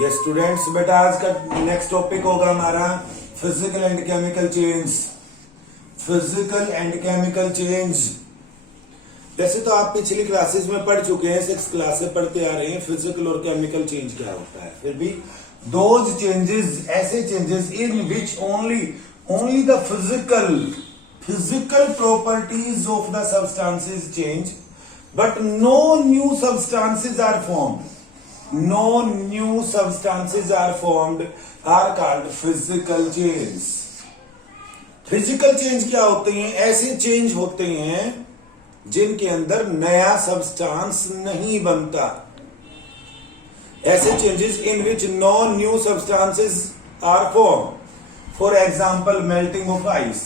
ये स्टूडेंट्स बेटा आज का नेक्स्ट टॉपिक होगा हमारा physical and chemical change. Physical and chemical change वैसे तो आप पिछली क्लासेस में पढ़ चुके हैं, 6 क्लास से पढ़ते आ रहे हैं फिजिकल और केमिकल चेंज क्या होता है। फिर भी दोज चेंजेस, ऐसे changes in which only the physical properties of the substances change but no new substances are formed. No new substances are formed are called physical change। Physical change क्या होते हैं? ऐसे चेंज होते हैं जिनके अंदर नया सब्सटेंस नहीं बनता। ऐसे changes in which no new substances are form. For example melting of ice.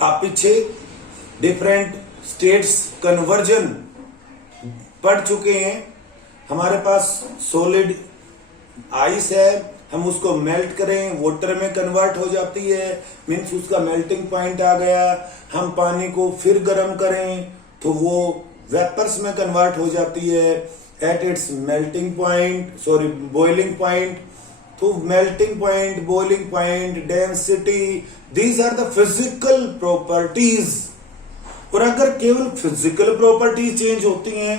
आप पीछे डिफरेंट स्टेट्स कन्वर्जन पढ़ चुके हैं। हमारे पास सॉलिड आइस है, हम उसको मेल्ट करें वाटर में कन्वर्ट हो जाती है, मीन्स उसका मेल्टिंग पॉइंट आ गया। हम पानी को फिर गर्म करें तो वो वेपर्स में कन्वर्ट हो जाती है at its melting point, sorry boiling point. तो melting point, boiling point, density, these are the physical properties. और अगर केवल फिजिकल प्रॉपर्टीज चेंज होती हैं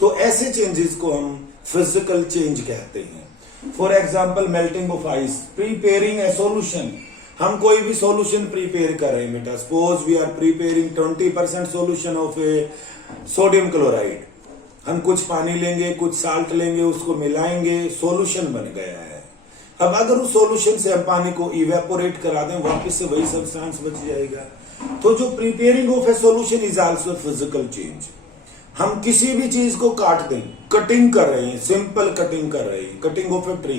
तो ऐसे चेंजेस को हम फिजिकल चेंज कहते हैं। For example melting of ice, preparing a solution. हम कोई भी सॉल्यूशन प्रिपेयर कर रहे हैं बेटा, suppose we are preparing 20% solution of a sodium chloride. हम कुछ पानी लेंगे, कुछ साल्ट लेंगे, उसको मिलाएंगे, सॉल्यूशन बन गया है। अब अगर उस सॉल्यूशन से हम पानी को इवेपोरेट करा दें, वापस से वही सब्सटेंस बच जाएगा। तो जो preparing of A solution is also physical change. हम किसी भी चीज को काट दें, कटिंग कर रहे हैं, सिंपल कटिंग कर रहे हैं, cutting of a tree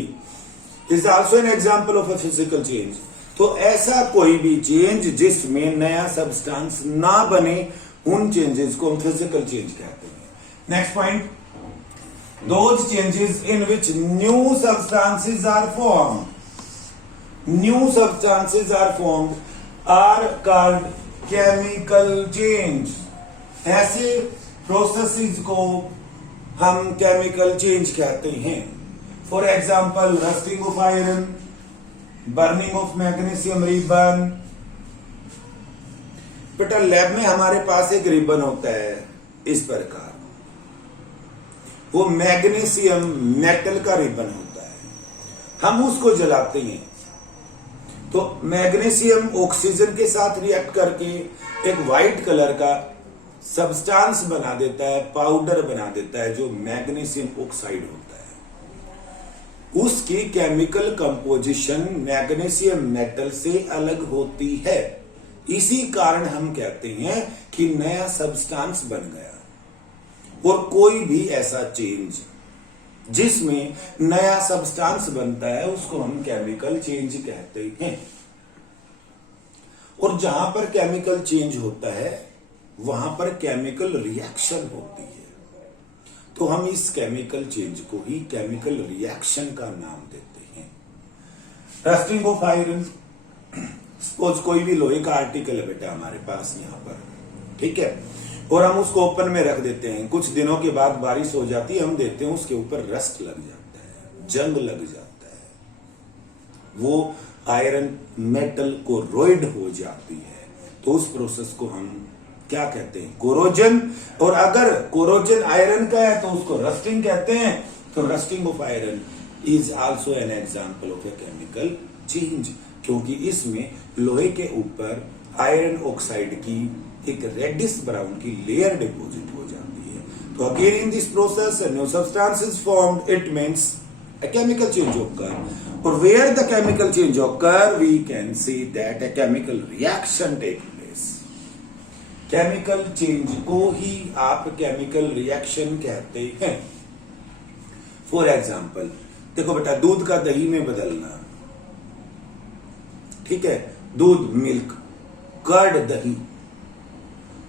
is also an example of a physical change. तो ऐसा कोई भी चेंज जिसमें नया सब्सटेंस ना बने, उन चेंजेस को हम फिजिकल चेंज कहते हैं। Next point, those changes in which new substances are formed. New substances are formed are called chemical change. ऐसे प्रोसेसेस को हम केमिकल चेंज कहते हैं। For example rusting of iron, burning of magnesium ribbon. बेटा lab में हमारे पास एक ribbon होता है इस प्रकार, वो मैग्नीशियम मेटल का रिबन होता है। हम उसको जलाते हैं तो मैग्नीशियम ऑक्सीजन के साथ रिएक्ट करके एक व्हाइट कलर का सब्सटेंस बना देता है, पाउडर बना देता है, जो मैग्नीशियम ऑक्साइड होता है। उसकी केमिकल कंपोजिशन मैग्नीशियम मेटल से अलग होती है। इसी कारण हम कहते हैं कि नया सब्सटेंस बन गया। और कोई भी ऐसा चेंज जिसमें नया सब्सटेंस बनता है उसको हम केमिकल चेंज कहते हैं। और जहां पर केमिकल चेंज होता है वहां पर केमिकल रिएक्शन होती है। तो हम इस केमिकल चेंज को ही केमिकल रिएक्शन का नाम देते हैं। रस्टिंग ऑफ आयरन, सपोज कोई भी लोहे का आर्टिकल है बेटा हमारे पास यहां पर, ठीक है, और हम उसको ओपन में रख देते हैं। कुछ दिनों के बाद बारिश हो जाती है, हम देखते हैं उसके ऊपर रस्ट लग जाता है, जंग लग जाता है, वो आयरन मेटल को रोइड हो जाती है। तो उस प्रोसेस को हम क्या कहते हैं? कोरोजन। और अगर कोरोजन आयरन का है तो उसको रस्टिंग कहते हैं। तो rusting of iron is also an example of a chemical change, क्योंकि इसमें लोहे के ऊपर आयरन ऑक्साइड की एक रेडिश ब्राउन की लेयर डिपॉजिट हो जाती है। तो again in this process new substance is formed, it means a chemical change occur. Or where the chemical change occur, we can see that a chemical reaction take place. Chemical change को ही आप chemical reaction कहते हैं। For example देखो बेटा, दूध का दही में बदलना, ठीक है, दूध मिल्क, कर्ड दही,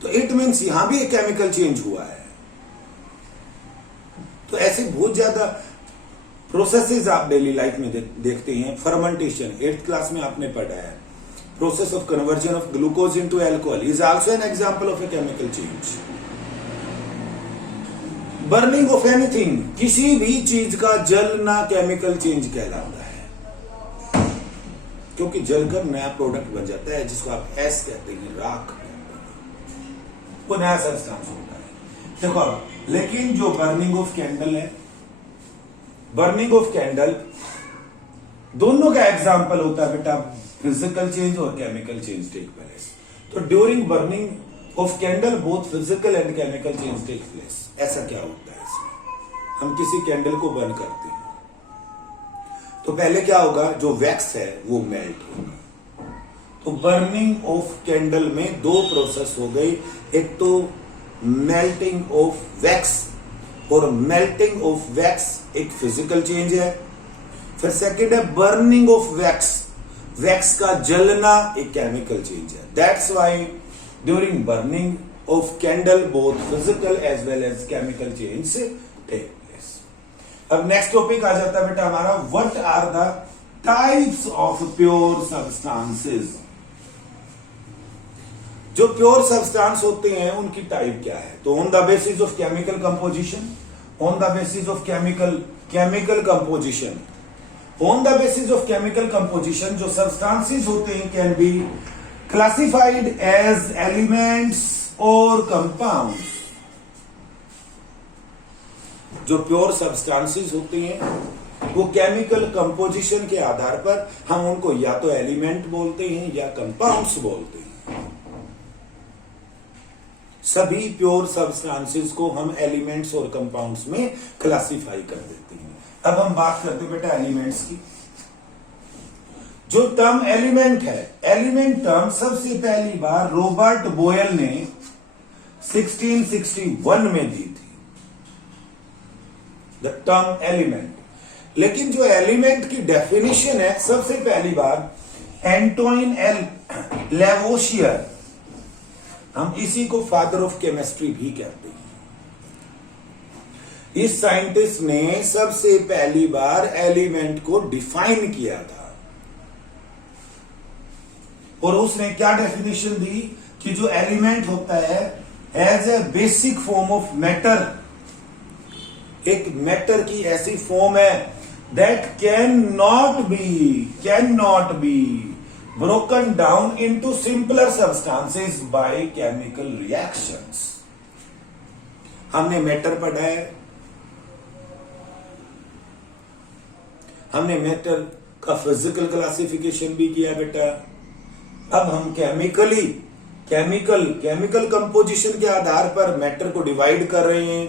तो इट मीन्स यहां भी एक केमिकल चेंज हुआ है। तो ऐसे बहुत ज्यादा प्रोसेसेस आप डेली लाइफ में देखते हैं। फर्मेंटेशन 8th क्लास में आपने पढ़ा है। Process of conversion of glucose into alcohol is also an example of a chemical change. Burning of anything, किसी भी चीज का जलना केमिकल चेंज कहलाता है, क्योंकि जलकर नया प्रोडक्ट बन जाता है जिसको आप एस कहते हैं, राख कहते हैं, वो नया सब्सटेंस होता है। देखो अब, लेकिन जो बर्निंग ऑफ कैंडल है, बर्निंग ऑफ कैंडल दोनों का एग्जाम्पल होता है बेटा, फिजिकल चेंज और केमिकल चेंज टेक प्लेस। तो during burning of candle both physical and chemical change take place. ऐसा क्या होता है इसमें? हम किसी कैंडल को बर्न करते हैं तो पहले क्या होगा, जो वैक्स है वो मेल्ट होगा। तो बर्निंग ऑफ कैंडल में दो प्रोसेस हो गई, एक तो मेल्टिंग ऑफ वैक्स, और मेल्टिंग ऑफ वैक्स एक फिजिकल चेंज है। फिर सेकेंड है बर्निंग ऑफ वैक्स, वैक्स का जलना एक केमिकल चेंज है। That's why during burning of candle both physical as well as chemical change take place. अब नेक्स्ट टॉपिक आ जाता है बेटा हमारा, what are the types of pure substances. जो प्योर सब्सटेंस होते हैं उनकी टाइप क्या है? तो on the basis of chemical composition, on the basis of chemical composition, on the basis of chemical composition जो सब्सटेंसेस होते हैं can be classified as elements और कंपाउंड्स। जो प्योर सब्सटेंसेस होते हैं वो केमिकल कंपोजिशन के आधार पर हम उनको या तो एलिमेंट बोलते हैं या कंपाउंड्स बोलते हैं। सभी प्योर सब्सटेंसेस को हम एलिमेंट्स और कंपाउंड्स में क्लासिफाई कर देते हैं। अब हम बात करते हैं बेटा एलिमेंट्स की। जो टर्म एलिमेंट है, एलिमेंट टर्म सबसे पहली बार रॉबर्ट बोयल ने 1661 में दी थी, द टर्म एलिमेंट। लेकिन जो एलिमेंट की डेफिनेशन है सबसे पहली बार एंटोइन एल लेवोशियर, हम इसी को फादर ऑफ केमिस्ट्री भी कहते हैं, इस साइंटिस्ट ने सबसे पहली बार एलिमेंट को डिफाइन किया था। और उसने क्या डेफिनेशन दी कि जो एलिमेंट होता है as a basic form of matter, एक मैटर की ऐसी फॉर्म है that can not be broken down into simpler substances by chemical reactions। हमने मैटर पढ़ा है, हमने मैटर का फिजिकल क्लासिफिकेशन भी किया बेटा। अब हम केमिकल कंपोजिशन के आधार पर मैटर को डिवाइड कर रहे हैं।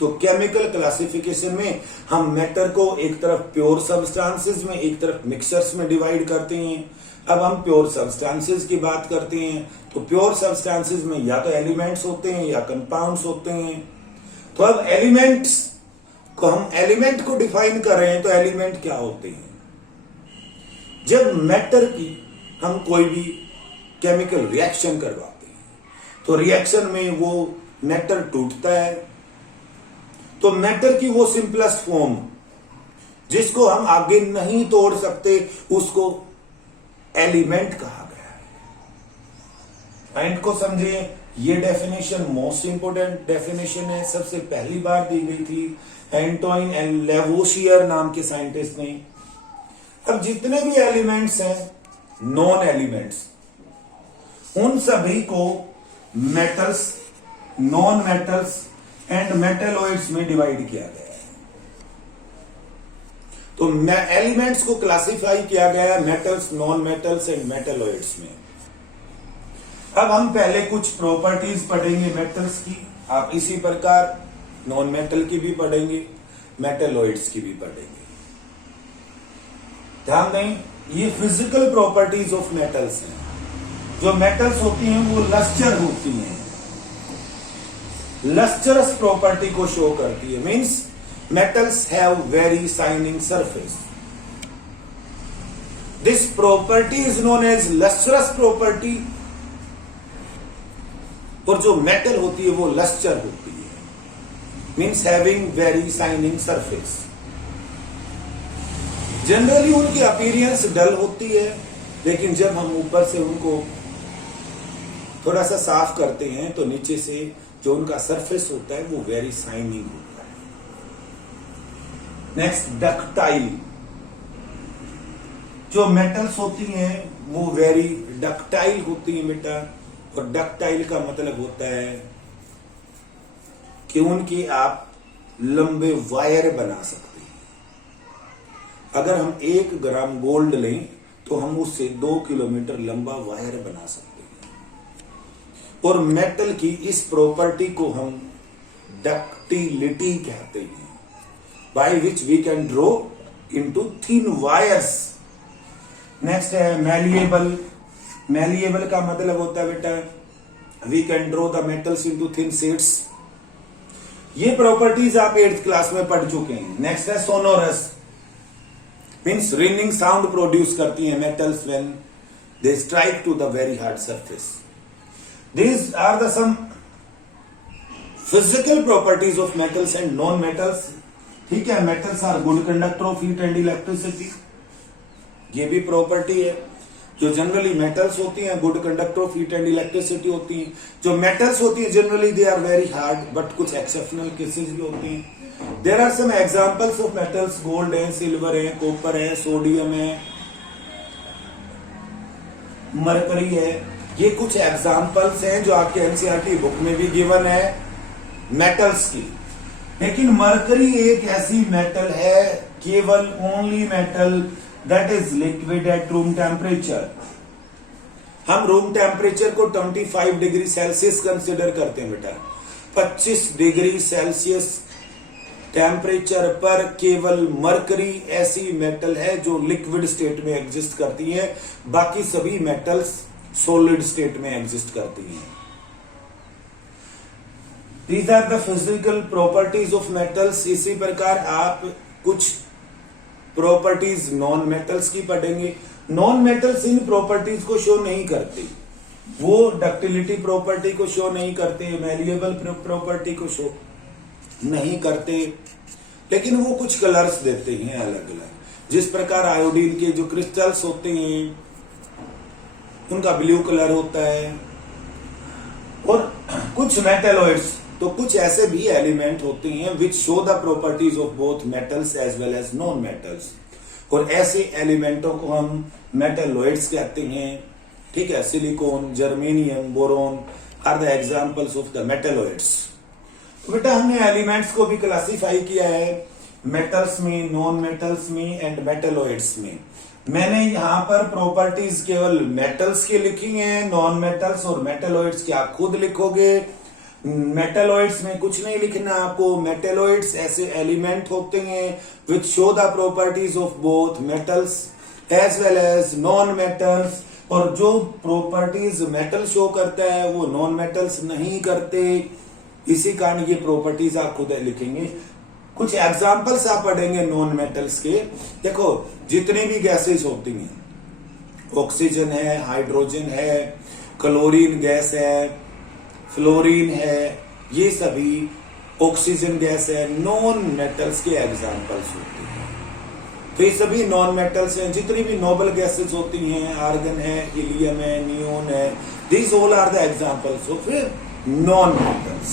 तो केमिकल क्लासिफिकेशन में हम मैटर को एक तरफ प्योर सब्सटेंसेस में, एक तरफ मिक्सचर्स में डिवाइड करते हैं। अब हम प्योर सब्सटेंसेस की बात करते हैं तो प्योर सब्सटेंसेस में या तो एलिमेंट्स होते हैं या कंपाउंड्स होते हैं। तो अब एलिमेंट्स को, हम एलिमेंट को डिफाइन कर रहे हैं तो एलिमेंट क्या होते हैं? जब मैटर की हम कोई भी केमिकल रिएक्शन करवाते हैं तो रिएक्शन में वो मैटर टूटता है, तो मैटर की वो सिंपलेस्ट फॉर्म जिसको हम आगे नहीं तोड़ सकते उसको एलिमेंट कहा गया है। पॉइंट को समझिए, ये डेफिनेशन मोस्ट इंपोर्टेंट डेफिनेशन है, सबसे पहली बार दी गई थी एंटोइन एंड लेवोशियर नाम के साइंटिस्ट ने। अब जितने भी एलिमेंट्स हैं, नॉन एलिमेंट्स, उन सभी को metals, non metals and metalloids में डिवाइड किया गया है। तो एलिमेंट्स को क्लासिफाई किया गया metals, non metals and metalloids में। अब हम पहले कुछ प्रॉपर्टीज पढ़ेंगे मेटल्स की, आप इसी प्रकार नॉन मेटल की भी पढ़ेंगे, मेटेलॉइड्स की भी पढ़ेंगे। ध्यान दें, ये फिजिकल प्रॉपर्टीज ऑफ मेटल्स हैं। जो मेटल्स होती हैं वो लस्टर होती हैं, लस्टरस प्रॉपर्टी को शो करती है। Means metals have very shining surface. This property is known as lustrous property। और जो मेटल होती है वो लस्टर होती है, means having very shining surface. Generally उनकी अपीयरेंस डल होती है, लेकिन जब हम ऊपर से उनको थोड़ा सा साफ करते हैं तो नीचे से जो उनका सरफेस होता है वो वेरी शाइनिंग होता है। नेक्स्ट डक्टाइल, जो मेटल्स होती हैं वो वेरी डक्टाइल होती हैं बेटा, और डक्टाइल का मतलब होता है कि उनकी आप लंबे वायर बना सकते हैं। अगर हम 1 ग्राम गोल्ड लें तो हम उससे 2 किलोमीटर लंबा वायर बना सकते हैं। और मेटल की इस प्रॉपर्टी को हम डक्टिलिटी कहते हैं, by which we can draw into thin wires. Next है मैलिएबल। मैलिएबल का मतलब होता है बेटा we can draw the metals into thin sheets. ये प्रॉपर्टीज आप 8th क्लास में पढ़ चुके हैं। नेक्स्ट है sonorous, means ringing sound produce करती है metals when they strike to the very hard surface. These are the some physical properties of metals and non metals. ठीक है, metals are good conductor of heat and electricity, ये भी property है। जो generally metals होती हैं good conductor of heat and electricity होती हैं। जो मेटल्स होती हैं generally they are very hard, but कुछ एक्सेप्शनल केसेस भी होती हैं। There are some examples of metals, gold है, सिल्वर है, कॉपर है, सोडियम है, मरकरी है। ये कुछ एग्जांपल्स हैं जो आपके एनसीईआरटी बुक में भी गिवन है मेटल्स की। लेकिन मरकरी एक ऐसी मेटल है, केवल only metal that is liquid at room temperature. हम रूम टेम्परेचर को 25 डिग्री सेल्सियस कंसिडर करते हैं बेटा। 25 डिग्री सेल्सियस टेम्परेचर पर केवल मरकरी ऐसी मेटल है जो लिक्विड स्टेट में एग्जिस्ट करती है, बाकी सभी मेटल्स सॉलिड स्टेट में एग्जिस्ट करती हैं। These are the physical properties of metals। इसी प्रकार आप कुछ प्रॉपर्टीज नॉन मेटल्स की पढ़ेंगे। नॉन मेटल्स इन प्रॉपर्टीज को शो नहीं करते, वो डक्टिलिटी प्रॉपर्टी को शो नहीं करते, मैलिएबल प्रॉपर्टी को शो नहीं करते, लेकिन वो कुछ कलर्स देते हैं अलग अलग। जिस प्रकार आयोडीन के जो क्रिस्टल्स होते हैं उनका ब्लू कलर होता है। और कुछ मेटलॉइड्स, तो कुछ ऐसे भी एलिमेंट होते हैं which show the properties of both metals as well as non metals, और ऐसे एलिमेंटों को हम मेटलॉइड्स कहते हैं। ठीक है, silicon, germanium, boron are the examples of the metalloids. तो बेटा हमने एलिमेंट्स को भी क्लासिफाई किया है मेटल्स में, नॉन मेटल्स में एंड मेटलॉइड्स में। मैंने यहां पर प्रॉपर्टीज केवल मेटल्स की लिखी हैं, नॉन मेटल्स और मेटलॉइड्स की आप खुद लिखोगे। मेटलॉइड्स में कुछ नहीं लिखना आपको। मेटलॉइड्स ऐसे एलिमेंट होते हैं which show the properties of both metals as well as non metals, और जो प्रॉपर्टीज मेटल शो करता है वो नॉन मेटल्स नहीं करते। इसी कारण ये प्रॉपर्टीज आप खुद लिखेंगे। कुछ एग्जांपल्स आप पढ़ेंगे नॉन मेटल्स के। देखो जितनी भी गैसेस होती हैं, ऑक्सीजन है, हाइड्रोजन है, क्लोरीन गैस है, फ्लोरीन है, ये सभी ऑक्सीजन गैस है, नॉन मेटल्स के एग्जांपल्स होते हैं। तो ये सभी नॉन मेटल्स हैं। जितनी भी नोबल गैसेस होती हैं, आर्गन है, हीलियम है, नियोन है, these all are the examples of non metals.